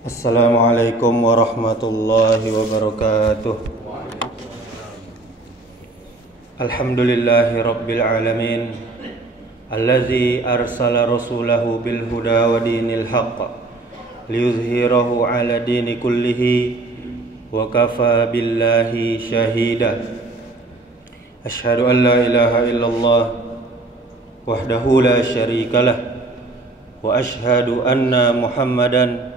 Assalamualaikum warahmatullahi wabarakatuh. Alhamdulillahi rabbil alamin, allazi arsala rasulahu bil huda wa dinil haqq liyuzhirahu ala dini kullihi wa kafa billahi shahida. Asyhadu an la ilaha illallah wahdahu la syarikalah wa asyhadu anna Muhammadan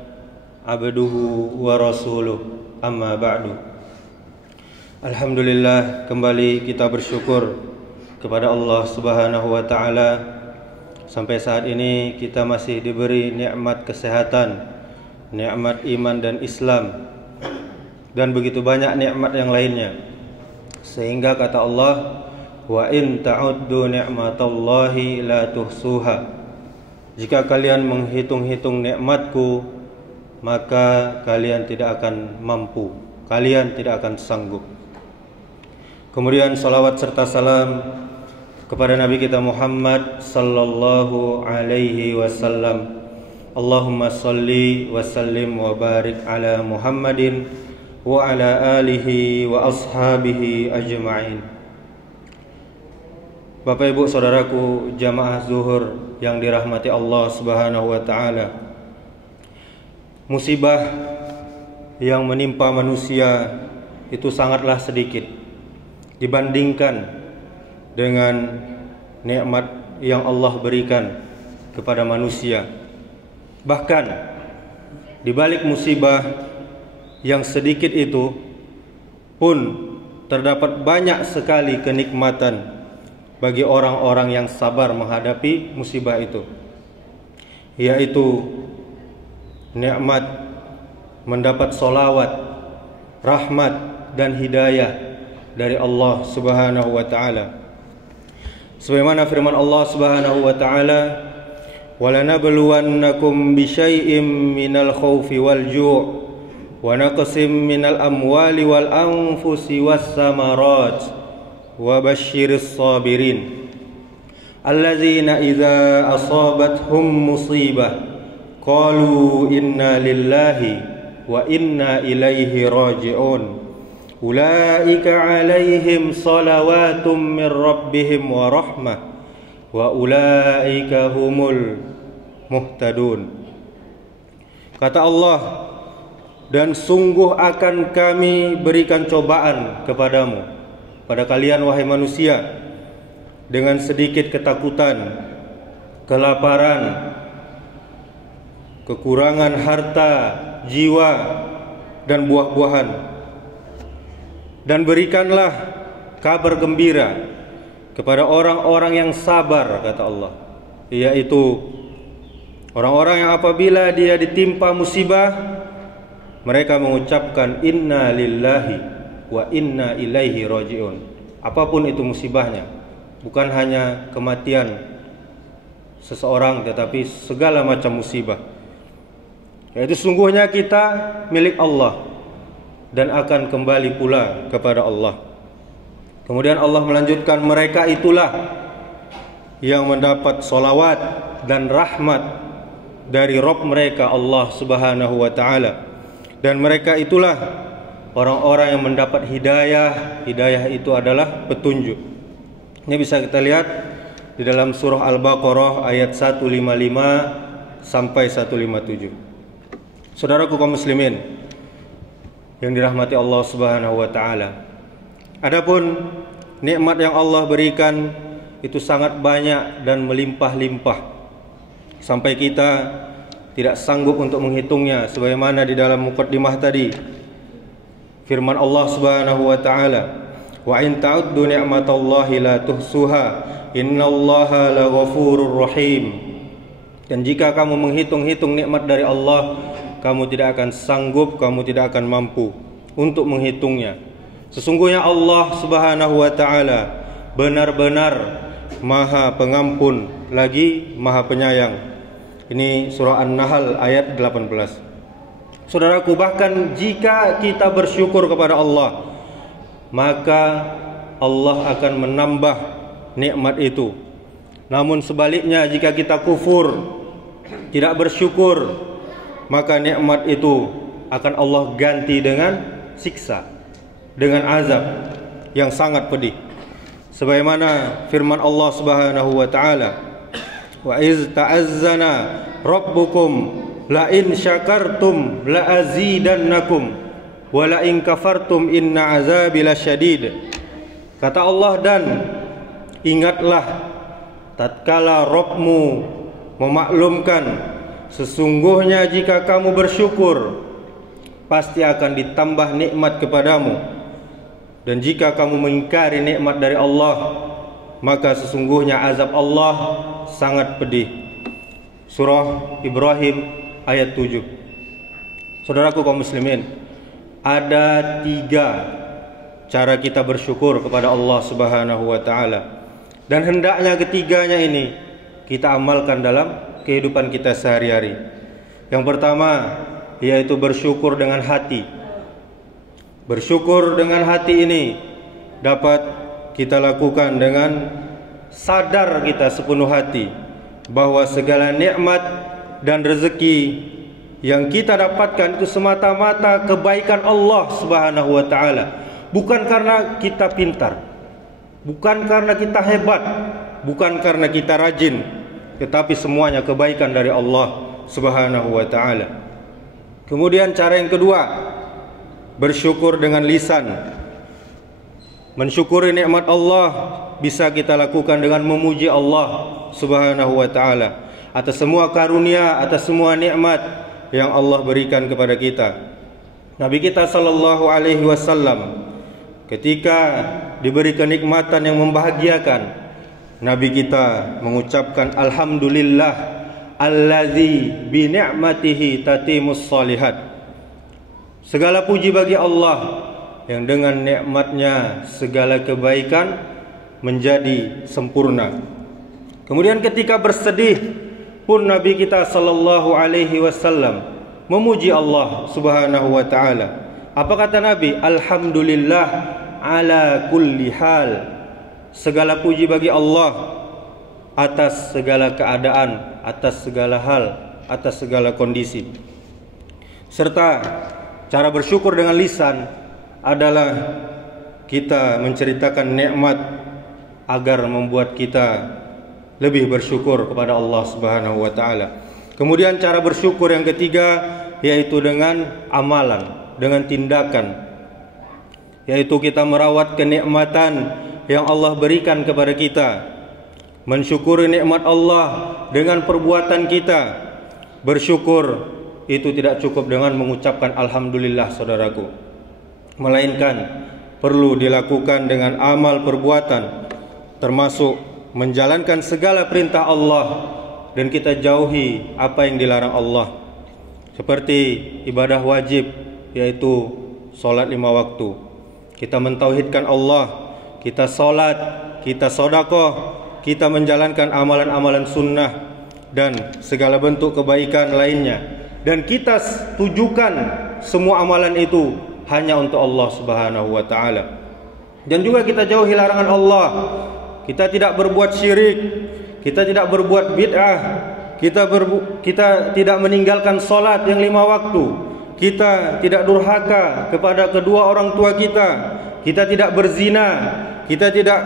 abduhu wa rasuluh, amma ba'du. Alhamdulillah, kembali kita bersyukur kepada Allah Subhanahu wa ta'ala. Sampai saat ini kita masih diberi nikmat kesehatan, nikmat iman dan Islam, dan begitu banyak nikmat yang lainnya. Sehingga kata Allah, wa in ta'uddu ni'matallahi la tuhsuha. Jika kalian menghitung-hitung nikmatku, maka kalian tidak akan mampu, kalian tidak akan sanggup. Kemudian salawat serta salam kepada Nabi kita Muhammad sallallahu alaihi wasallam. Allahumma salli wa sallim wa barik ala Muhammadin wa ala alihi wa ashabihi ajma'in. Bapak Ibu saudaraku jamaah zuhur yang dirahmati Allah Subhanahu wa ta'ala, musibah yang menimpa manusia itu sangatlah sedikit dibandingkan dengan nikmat yang Allah berikan kepada manusia. Bahkan di balik musibah yang sedikit itu pun terdapat banyak sekali kenikmatan bagi orang-orang yang sabar menghadapi musibah itu, yaitu nikmat mendapat solawat, rahmat dan hidayah dari Allah Subhanahu wa ta'ala. Sebagaimana firman Allah Subhanahu wa ta'ala, وَلَنَبْلُوَنَّكُمْ بِشَيْءٍ مِّنَ الْخَوْفِ وَالْجُوعِ وَنَقْصٍ مِّنَ الْأَمْوَالِ وَالْأَنفُسِ وَالثَّمَرَاتِ وَبَشِّرِ الصَّابِرِينَ الَّذِينَ إِذَا أَصَابَتْهُمْ مُصِيبَةٌ qalu inna lillahi wa inna ilaihi raji'un ulaika alaihim salawatum min rabbihim wa rahmah wa ulaika humul muhtadun. Kata Allah, dan sungguh akan kami berikan cobaan kepadamu, pada kalian wahai manusia, dengan sedikit ketakutan, kelaparan, kekurangan harta, jiwa, dan buah-buahan. Dan berikanlah kabar gembira kepada orang-orang yang sabar, kata Allah, yaitu orang-orang yang apabila dia ditimpa musibah, mereka mengucapkan inna lillahi wa inna ilaihi raji'un. Apapun itu musibahnya, bukan hanya kematian seseorang, tetapi segala macam musibah, yaitu sungguhnya kita milik Allah dan akan kembali pula kepada Allah. Kemudian Allah melanjutkan, mereka itulah yang mendapat solawat dan rahmat dari Rabb mereka Allah Subhanahu wa ta'ala. Dan mereka itulah orang-orang yang mendapat hidayah. Hidayah itu adalah petunjuk. Ini bisa kita lihat di dalam surah Al-Baqarah ayat 155 sampai 157. Saudaraku kaum muslimin yang dirahmati Allah Subhanahu wa ta'ala, adapun nikmat yang Allah berikan itu sangat banyak dan melimpah-limpah sampai kita tidak sanggup untuk menghitungnya. Sebagaimana di dalam muqaddimah tadi, firman Allah Subhanahu wa ta'ala, wa in ta'uddu ni'matallahi la tuhsuha innallaha laghafurur rahim. Dan jika kamu menghitung-hitung nikmat dari Allah, kamu tidak akan sanggup, kamu tidak akan mampu untuk menghitungnya. Sesungguhnya Allah Subhanahu wa ta'ala benar-benar Maha Pengampun lagi Maha Penyayang. Ini surah An-Nahl ayat 18. Saudaraku, bahkan jika kita bersyukur kepada Allah, maka Allah akan menambah nikmat itu. Namun sebaliknya, jika kita kufur, tidak bersyukur, maka nikmat itu akan Allah ganti dengan siksa, dengan azab yang sangat pedih. Sebagaimana firman Allah Subhanahu wa taala, wa iz ta'azzana rabbukum la in syakartum la azidannakum wa la in kafartum inna azabi lasyadid. Kata Allah, dan ingatlah tatkala Rabbmu memaklumkan, sesungguhnya jika kamu bersyukur pasti akan ditambah nikmat kepadamu, dan jika kamu mengingkari nikmat dari Allah maka sesungguhnya azab Allah sangat pedih. Surah Ibrahim ayat 7. Saudaraku kaum muslimin, ada 3 cara kita bersyukur kepada Allah Subhanahu wa taala, dan hendaknya ketiganya ini kita amalkan dalam kehidupan kita sehari-hari. Yang pertama yaitu bersyukur dengan hati. Bersyukur dengan hati ini dapat kita lakukan dengan sadar kita sepenuh hati bahwa segala nikmat dan rezeki yang kita dapatkan itu semata-mata kebaikan Allah Subhanahu wa taala. Bukan karena kita pintar, bukan karena kita hebat, bukan karena kita rajin, tetapi semuanya kebaikan dari Allah Subhanahu wa taala. Kemudian cara yang kedua, bersyukur dengan lisan. Mensyukuri nikmat Allah bisa kita lakukan dengan memuji Allah Subhanahu wa taala atas semua karunia, atas semua nikmat yang Allah berikan kepada kita. Nabi kita sallallahu alaihi wasallam ketika diberi kenikmatan yang membahagiakan, Nabi kita mengucapkan alhamdulillah allazi bi ni'matihi tatimus shalihat. Segala puji bagi Allah yang dengan nikmatnya segala kebaikan menjadi sempurna. Kemudian ketika bersedih pun Nabi kita sallallahu alaihi wasallam memuji Allah Subhanahu wa taala. Apa kata Nabi? Alhamdulillah ala kulli hal. Segala puji bagi Allah atas segala keadaan, atas segala hal, atas segala kondisi. Serta cara bersyukur dengan lisan adalah kita menceritakan nikmat agar membuat kita lebih bersyukur kepada Allah Subhanahu wa taala. Kemudian cara bersyukur yang ketiga yaitu dengan amalan, dengan tindakan, yaitu kita merawat kenikmatan yang Allah berikan kepada kita. Mensyukuri nikmat Allah dengan perbuatan kita. Bersyukur itu tidak cukup dengan mengucapkan alhamdulillah, saudaraku, melainkan perlu dilakukan dengan amal perbuatan, termasuk menjalankan segala perintah Allah dan kita jauhi apa yang dilarang Allah, seperti ibadah wajib yaitu solat 5 waktu. Kita mentauhidkan Allah, kita solat, kita sedekah, kita menjalankan amalan-amalan sunnah dan segala bentuk kebaikan lainnya, dan kita tujukan semua amalan itu hanya untuk Allah Subhanahu wa taala. Dan juga kita jauhi larangan Allah. Kita tidak berbuat syirik, kita tidak berbuat bid'ah, kita tidak meninggalkan salat yang 5 waktu, kita tidak durhaka kepada kedua orang tua kita tidak berzina, kita tidak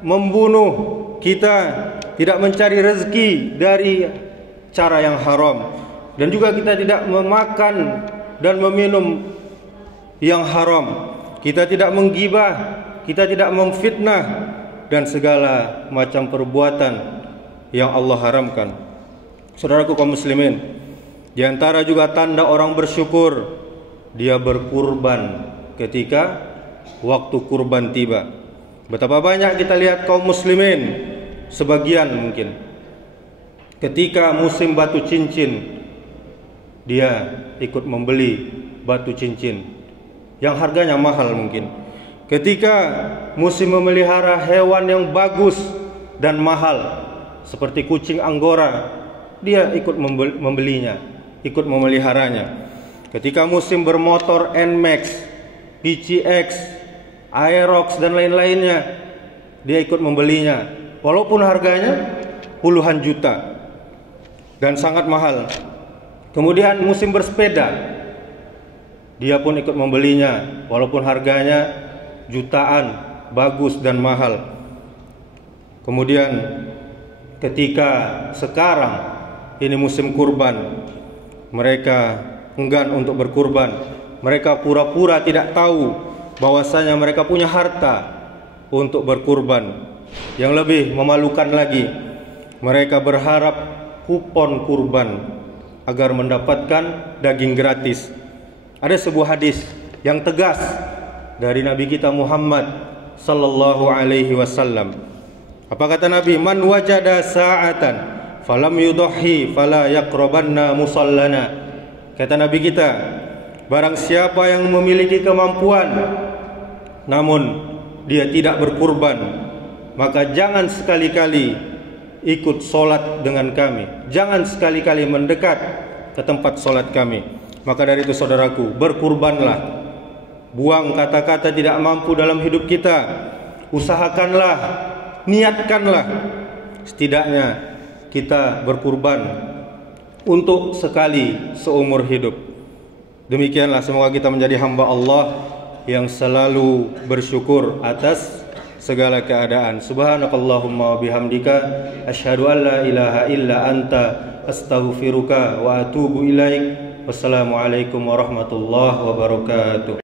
membunuh, kita tidak mencari rezeki dari cara yang haram, dan juga kita tidak memakan dan meminum yang haram, kita tidak menggibah, kita tidak memfitnah, dan segala macam perbuatan yang Allah haramkan. Saudaraku kaum muslimin, di antara juga tanda orang bersyukur, dia berkurban ketika waktu kurban tiba. Betapa banyak kita lihat kaum muslimin, sebagian mungkin ketika musim batu cincin, dia ikut membeli batu cincin yang harganya mahal mungkin. Ketika musim memelihara hewan yang bagus dan mahal seperti kucing Anggora, dia ikut membelinya, ikut memeliharanya. Ketika musim bermotor NMAX, PCX, Aerox dan lain-lainnya, dia ikut membelinya, walaupun harganya puluhan juta dan sangat mahal. Kemudian musim bersepeda, dia pun ikut membelinya walaupun harganya jutaan, bagus dan mahal. Kemudian ketika sekarang ini musim kurban, mereka enggan untuk berkurban. Mereka pura-pura tidak tahu bahwasanya mereka punya harta untuk berkurban. Yang lebih memalukan lagi, mereka berharap kupon kurban agar mendapatkan daging gratis. Ada sebuah hadis yang tegas dari Nabi kita Muhammad sallallahu alaihi wasallam. Apa kata Nabi? Man wajada sa'atan falam yudhi fala yaqrabanna musallana. Kata Nabi kita, barang siapa yang memiliki kemampuan namun dia tidak berkurban, maka jangan sekali-kali ikut solat dengan kami, jangan sekali-kali mendekat ke tempat solat kami. Maka dari itu saudaraku, berkurbanlah. Buang kata-kata tidak mampu dalam hidup kita. Usahakanlah, niatkanlah, setidaknya kita berkurban untuk sekali seumur hidup. Demikianlah, semoga kita menjadi hamba Allah yang selalu bersyukur atas segala keadaan. Subhanakallahumma wa bihamdika asyhadu an la ilaha illa anta astaghfiruka wa atubu ilaik. Wassalamualaikum warahmatullahi wabarakatuh.